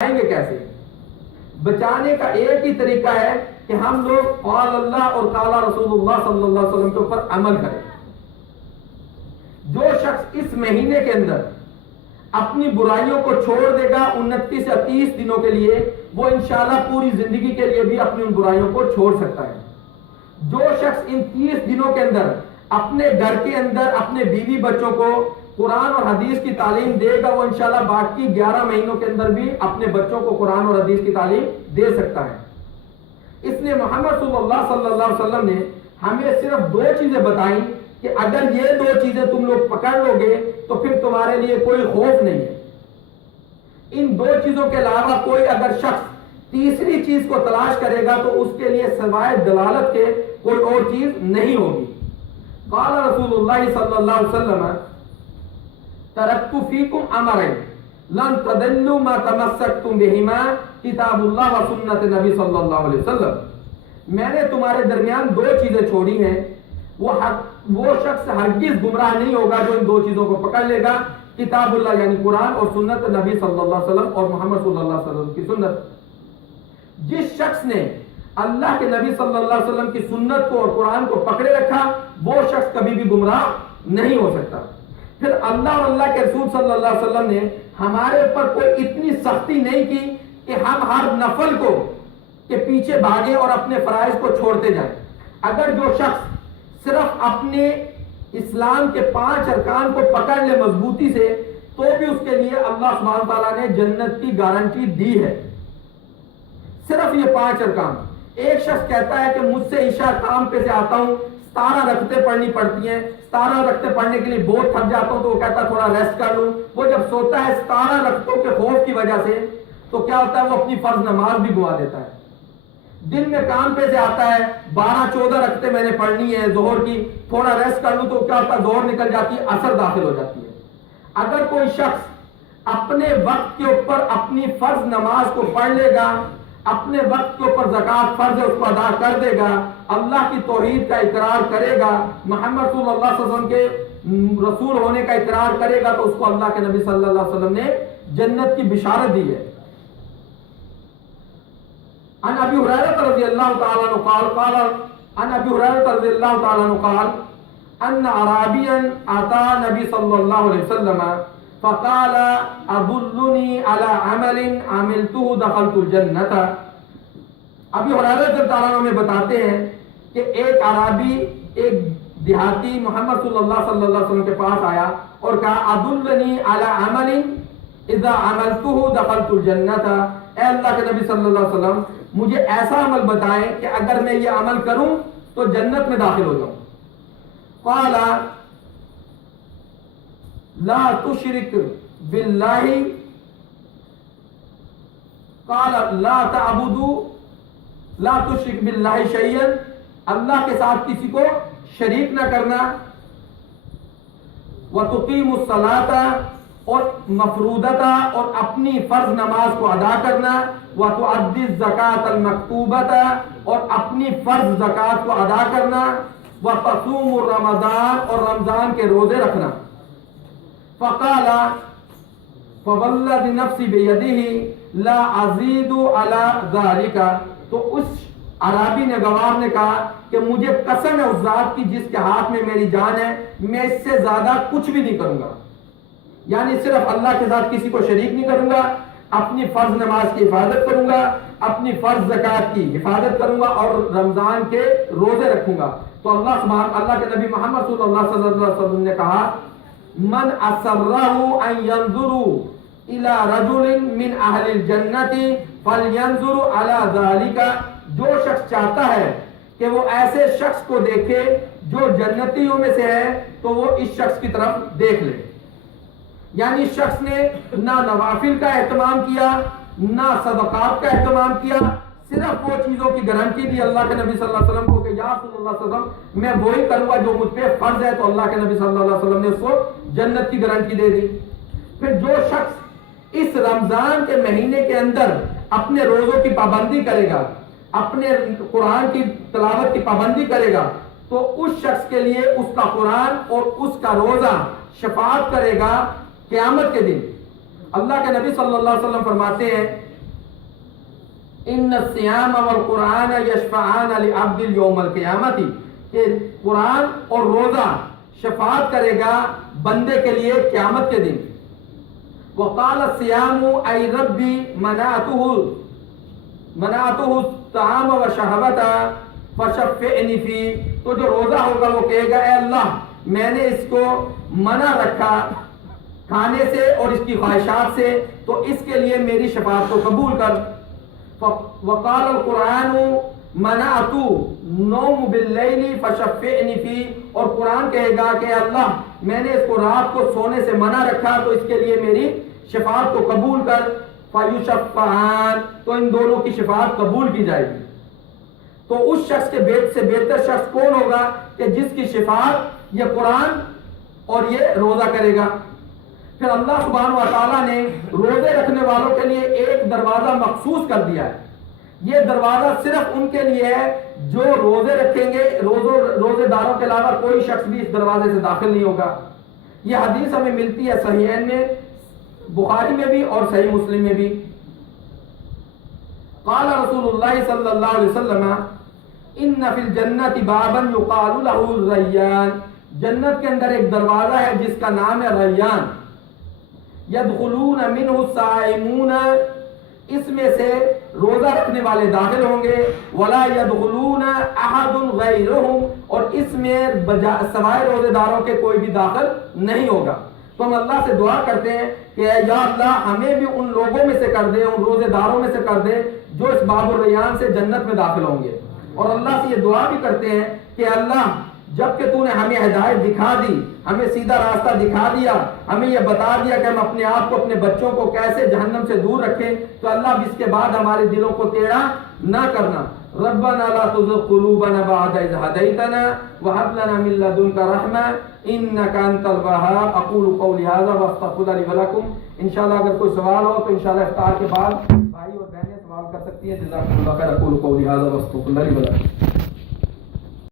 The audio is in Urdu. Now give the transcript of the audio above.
بچائیں گے کیسے؟ بچانے کا ایک ہی طریقہ ہے کہ ہم لوگ قال اللہ اور قال رسول اللہ صلی اللہ علیہ وسلم کے اوپر عمل کریں۔ جو شخص اس مہینے کے اندر اپنی برائیوں کو چھوڑ دے گا 29 یا 30 دنوں کے لیے، وہ انشاءاللہ پوری زندگی کے لیے بھی اپنی ان برائیوں کو چھوڑ سکتا ہے۔ جو شخص ان 30 دنوں کے اندر اپنے گھر کے اندر اپنے بیوی بچوں کو قرآن اور حدیث کی تعلیم دے گا، وہ انشاءاللہ باقی 11 مہینوں کے اندر بھی اپنے بچوں کو قرآن اور حدیث کی تعلیم دے سکتا ہے۔ اس لیے محمد صلی اللہ علیہ وسلم نے ہمیں صرف 2 چیزیں بتائیں کہ اگر یہ 2 چیزیں تم لوگ پکڑ لو گے تو پھر تمہارے لیے کوئی خوف نہیں ہے۔ ان 2 چیزوں کے علاوہ کوئی اگر شخص تیسری چیز کو تلاش کرے گا تو اس کے لیے سوائے دلالت کے کوئی اور چیز نہیں ہوگی۔ قال رسول اللہ صلی اللہ علیہ وسلم ترکت فیکم امرین لن تضلوا ما تمسکتم بہما کتاب اللہ و سنت نبی صلی اللہ علیہ وسلم۔ میں نے تمہارے درمیان 2 چیزیں چھوڑی ہیں، وہ شخص ہرگز گمراہ نہیں ہوگا جو ان 2 چیزوں کو پکڑ لے گا، کتاب اللہ یعنی قرآن اور سنت نبی صلی اللہ علیہ وسلم اور محمد صلی اللہ علیہ وسلم کی سنت۔ جس شخص نے اللہ کے نبی صلی اللہ علیہ وسلم کی سنت کو اور قرآن کو پکڑے رکھا وہ شخص کبھی بھی گمراہ نہیں ہو سکتا۔ پھر اللہ اور اللہ کے رسول صلی اللہ علیہ وسلم نے ہمارے اوپر کوئی اتنی سختی نہیں کی کہ ہم ہر نفل کو کے پیچھے بھاگے اور اپنے فرائض کو چھوڑتے جائیں۔ اگر جو شخص صرف اپنے اسلام کے 5 ارکان کو پکڑ لے مضبوطی سے تو بھی اس کے لیے اللہ سبحانہ تعالیٰ نے جنت کی گارنٹی دی ہے۔ صرف یہ 5 ارکان۔ ایک شخص کہتا ہے کہ مجھ سے عشاء کام پہ سے آتا ہوں 17 رکعتیں پڑھنی پڑتی ہیں، 17 رکعتیں پڑھنے کے لیے بہت تھک جاتا ہوں تو وہ کہتا ہے تھوڑا ریسٹ کر لوں۔ وہ جب سوتا ہے 17 رکعتوں کے خوف کی وجہ سے تو کیا ہوتا ہے وہ اپنی فرض نماز بھی گوا دیتا ہے۔ دن میں کام پہ سے آتا ہے 12-14 رکعتیں میں نے پڑھنی ہے ظہر کی، تھوڑا ریسٹ کر لوں تو کیا ہوتا ہے ظہر نکل جاتی ہے، عصر داخل ہو جاتی ہے۔ اگر کوئی شخص اپنے وقت کے اوپر اپنی فرض نماز کو پڑھ لے گا، اپنے وقت کے اوپر زکوٰۃ فرض ہے اس کو ادا کر دے گا، اللہ کی توحید کا اقرار کرے گا، محمد صلی اللہ علیہ وسلم کے رسول ہونے کا اقرار کرے گا تو اس کو اللہ کے نبی صلی اللہ علیہ وسلم نے جنت کی بشارت دی ہے۔ عن ابی ہریرہ رضی اللہ تعالی عنہ قال ان اعرابیا اتى نبی صلی اللہ علیہ وسلم فقال ادلنی علی عمل عملته دخلت الجنة۔ ابی ہریرہ رضی اللہ عنہ میں بتاتے ہیں کہ ایک اعرابی ایک دیہاتی محمد صلی اللہ علیہ وسلم کے پاس آیا اور کہا ادلنی علی عمل اذا عملته دخلت الجنة، اے اللہ کے نبی صلی اللہ علیہ وسلم مجھے ایسا عمل بتائیں کہ اگر میں یہ عمل کروں تو جنت میں داخل ہو جاؤں۔ قال لا تشرک باللہ، قال لا تعبدوا لا تشرک باللہ شیئا، اللہ کے ساتھ کسی کو شریک نہ کرنا، وتقیم الصلاۃ اور مفروضتہ اور اپنی فرض نماز کو ادا کرنا، وتؤدی الزکاۃ المکتوبۃ اور اپنی فرض زکوٰۃ کو ادا کرنا، وتصوم رمضان اور رمضان کے روزے رکھنا۔ فقال فوالذی نفسی بیدہ لا ازید علی ذلک، تو اس عربی نے گوار نے کہا کہ مجھے قسم ہے اس ذات کی جس کے ہاتھ میں میری جان ہے میں اس سے زیادہ کچھ بھی نہیں کروں گا، یعنی صرف اللہ کے ساتھ کسی کو شریک نہیں کروں گا، اپنی فرض نماز کی حفاظت کروں گا، اپنی فرض زکوٰۃ کی حفاظت کروں گا اور رمضان کے روزے رکھوں گا۔ تو اللہ کے نبی محمد صلی اللہ علیہ وسلم نے کہا من اسرہ ان ینظر الی رجل من اہل الجنۃ فلینظر الی ذلک، جو شخص چاہتا ہے کہ وہ ایسے شخص کو دیکھے جو جنتیوں میں سے ہے تو وہ اس شخص کی طرف دیکھ لے۔ یعنی شخص نے نہ نوافل کا اہتمام کیا نہ صدقات کا اہتمام کیا، صرف وہ چیزوں کی گارنٹی دی اللہ کے نبی صلی اللہ علیہ وسلم کو کہ یا صلی اللہ علیہ وسلم میں وہی کروں گا جو مجھ پہ فرض ہے، تو اللہ کے نبی صلی اللہ علیہ وسلم نے اس کو جنت کی گارنٹی دے دی۔ پھر جو شخص اس رمضان کے مہینے کے اندر اپنے روزوں کی پابندی کرے گا، اپنے قرآن کی تلاوت کی پابندی کرے گا تو اس شخص کے لیے اس کا قرآن اور اس کا روزہ شفاعت کرے گا قیامت کے دن۔ اللہ کے نبی صلی اللہ علیہ وسلم فرماتے ہیں ان الصیام والقرآن یشفعان لعبد یوم القیامت، کہ قرآن اور روزہ شفاعت کرے گا بندے کے لیے قیامت کے دن. وقال الصیام ای ربی منعته الطعام وشہوۃ فشفعنی فی، تو جو روزہ ہوگا وہ کہے گا اے اللہ میں نے اس کو منع رکھا کھانے سے اور اس کی خواہشات سے، تو اس کے لیے میری شفاعت کو قبول کر. وقال القرآن منعت النوم باللیل فشفعنی فی، اور قرآن کہے گا کہ اللہ میں نے اس کو رات کو سونے سے منع رکھا تو اس کے لیے میری شفاعت کو قبول کر. فیشفعان، تو ان دونوں کی شفاعت قبول کی جائے گی. تو اس شخص کے سے بہتر شخص کون ہوگا کہ جس کی شفاعت یہ قرآن اور یہ روزہ کرے گا. پھر اللہ سبحانہ و تعالیٰ نے روزے رکھنے والوں کے لیے ایک دروازہ مخصوص کر دیا ہے. یہ دروازہ صرف ان کے لیے ہے جو روزے رکھیں گے، روزے داروں کے علاوہ کوئی شخص بھی اس دروازے سے داخل نہیں ہوگا. یہ حدیث ہمیں ملتی ہے صحیحین میں، بخاری میں بھی اور صحیح مسلم میں بھی. قال رسول اللہ صلی اللہ علیہ وسلم ان فی الجنت بابا یقال له الریان، جنت کے اندر ایک دروازہ ہے جس کا نام ہے ریان. یدخلون منہ الصائمون، اس میں سے روزہ رکھنے والے داخل ہوں گے. ولا یدخلون احد غیرہم، اور اس میں سوائے روزے داروں کے کوئی بھی داخل نہیں ہوگا. تو ہم اللہ سے دعا کرتے ہیں کہ یا اللہ ہمیں بھی ان لوگوں میں سے کر دے، ان روزے داروں میں سے کر دے جو اس باب الریان سے جنت میں داخل ہوں گے. اور اللہ سے یہ دعا بھی کرتے ہیں کہ اللہ جب کہ تو نے ہمیں ہدایت دکھا دی، ہمیں سیدھا راستہ دکھا دیا، ہمیں یہ بتا دیا کہ ہم اپنے آپ کو اپنے بچوں کو کیسے جہنم سے دور رکھیں، تو اللہ اب اس کے بعد ہمارے دلوں کو ٹیڑھا نہ کرنا. ربنا لا تزغ قلوبنا بعد إذ هديتنا وهب لنا من لدنك رحمة إنك أنت الوهاب. أقول قولي هذا واستغفر الله لي ولكم. انشاءاللہ اگر کوئی سوال ہو تو انشاءاللہ افطار کے بعد بھائی اور بہنیں سوال کر سکتی ہیں. جزاکم اللہ خیر. أقول قولي هذا واستغفر الله لي ولكم.